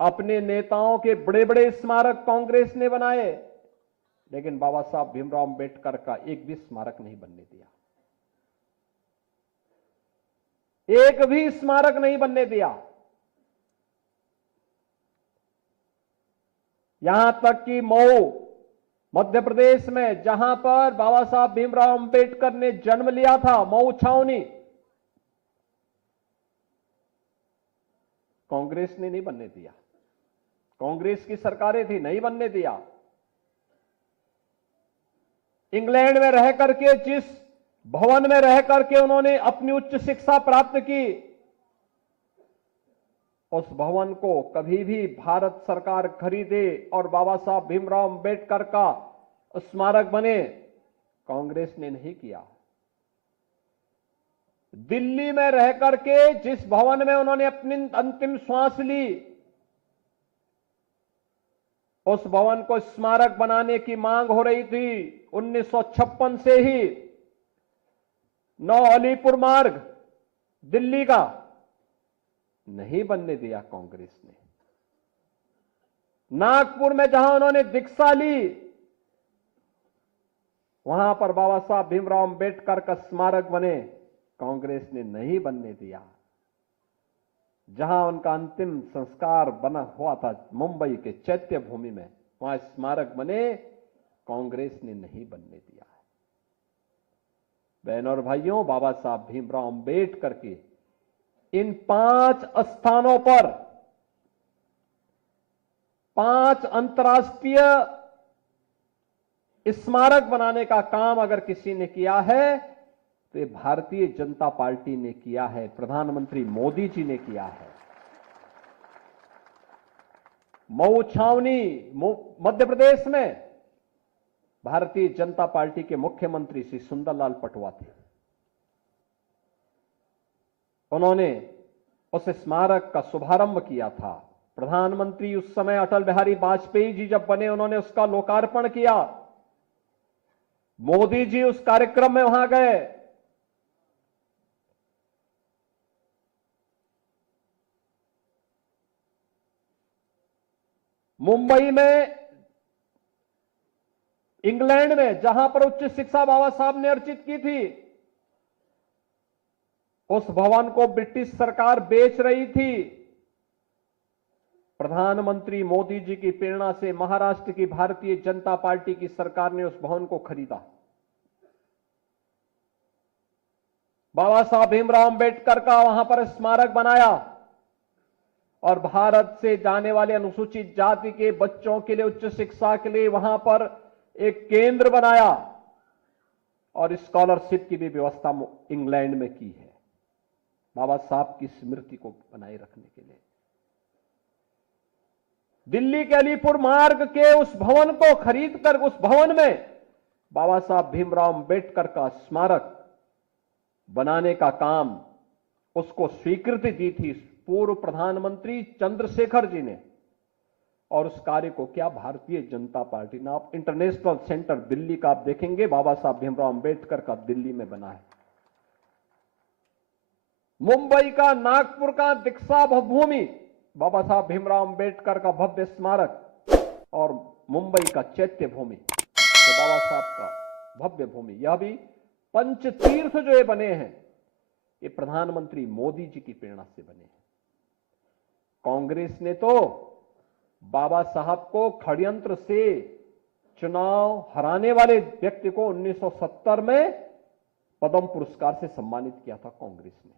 अपने नेताओं के बड़े बड़े स्मारक कांग्रेस ने बनाए, लेकिन बाबा साहब भीमराव अंबेडकर का एक भी स्मारक नहीं बनने दिया। एक भी स्मारक नहीं बनने दिया। यहां तक कि मऊ मध्य प्रदेश में, जहां पर बाबा साहब भीमराव अंबेडकर ने जन्म लिया था, मऊ छावनी, कांग्रेस ने नहीं बनने दिया। कांग्रेस की सरकारें थी, नहीं बनने दिया। इंग्लैंड में रह करके, जिस भवन में रह करके उन्होंने अपनी उच्च शिक्षा प्राप्त की, उस भवन को कभी भी भारत सरकार खरीदे और बाबा साहब भीमराव अंबेडकर का स्मारक बने, कांग्रेस ने नहीं किया। दिल्ली में रह करके जिस भवन में उन्होंने अपनी अंतिम श्वास ली, उस भवन को स्मारक बनाने की मांग हो रही थी 1956 से ही। 9 अलीपुर मार्ग दिल्ली का नहीं बनने दिया कांग्रेस ने। नागपुर में जहां उन्होंने दीक्षा ली, वहां पर बाबा साहब भीमराव अंबेडकर का स्मारक बने, कांग्रेस ने नहीं बनने दिया। जहां उनका अंतिम संस्कार बना हुआ था मुंबई के चैत्य भूमि में, वहां स्मारक बने, कांग्रेस ने नहीं बनने दिया। बहनों और भाइयों, बाबा साहब भीमराव अंबेडकर के इन 5 स्थानों पर 5 अंतर्राष्ट्रीय स्मारक बनाने का काम अगर किसी ने किया है तो ये भारतीय जनता पार्टी ने किया है, प्रधानमंत्री मोदी जी ने किया है। मऊ छावनी मध्य प्रदेश में भारतीय जनता पार्टी के मुख्यमंत्री श्री सुंदरलाल पटवा थे। उन्होंने उस स्मारक का शुभारंभ किया था। प्रधानमंत्री उस समय अटल बिहारी वाजपेयी जी जब बने, उन्होंने उसका लोकार्पण किया। मोदी जी उस कार्यक्रम में वहां गए। मुंबई में, इंग्लैंड में, जहां पर उच्च शिक्षा बाबा साहब ने अर्जित की थी, उस भवन को ब्रिटिश सरकार बेच रही थी। प्रधानमंत्री मोदी जी की प्रेरणा से महाराष्ट्र की भारतीय जनता पार्टी की सरकार ने उस भवन को खरीदा। बाबा साहब भीमराव अंबेडकर का वहां पर स्मारक बनाया और भारत से जाने वाले अनुसूचित जाति के बच्चों के लिए उच्च शिक्षा के लिए वहां पर एक केंद्र बनाया और स्कॉलरशिप की भी व्यवस्था इंग्लैंड में की है, बाबा साहब की स्मृति को बनाए रखने के लिए। दिल्ली के अलीपुर मार्ग के उस भवन को खरीदकर उस भवन में बाबा साहब भीमराव अंबेडकर का स्मारक बनाने का काम, उसको स्वीकृति दी थी पूर्व प्रधानमंत्री चंद्रशेखर जी ने, और उस कार्य को क्या भारतीय जनता पार्टी ने, आप इंटरनेशनल सेंटर दिल्ली का आप देखेंगे, बाबा साहब भीमराव अंबेडकर का दिल्ली में बना है। मुंबई का, नागपुर का दीक्षा भूमि, बाबा साहब भीमराव अंबेडकर का भव्य स्मारक, और मुंबई का चैत्य भूमि, तो बाबा साहब का भव्य भूमि, यह भी पंचतीर्थ जो ये बने हैं, ये प्रधानमंत्री मोदी जी की प्रेरणा से बने हैं। कांग्रेस ने तो बाबा साहब को षड्यंत्र से चुनाव हराने वाले व्यक्ति को 1970 में पद्म पुरस्कार से सम्मानित किया था कांग्रेस ने।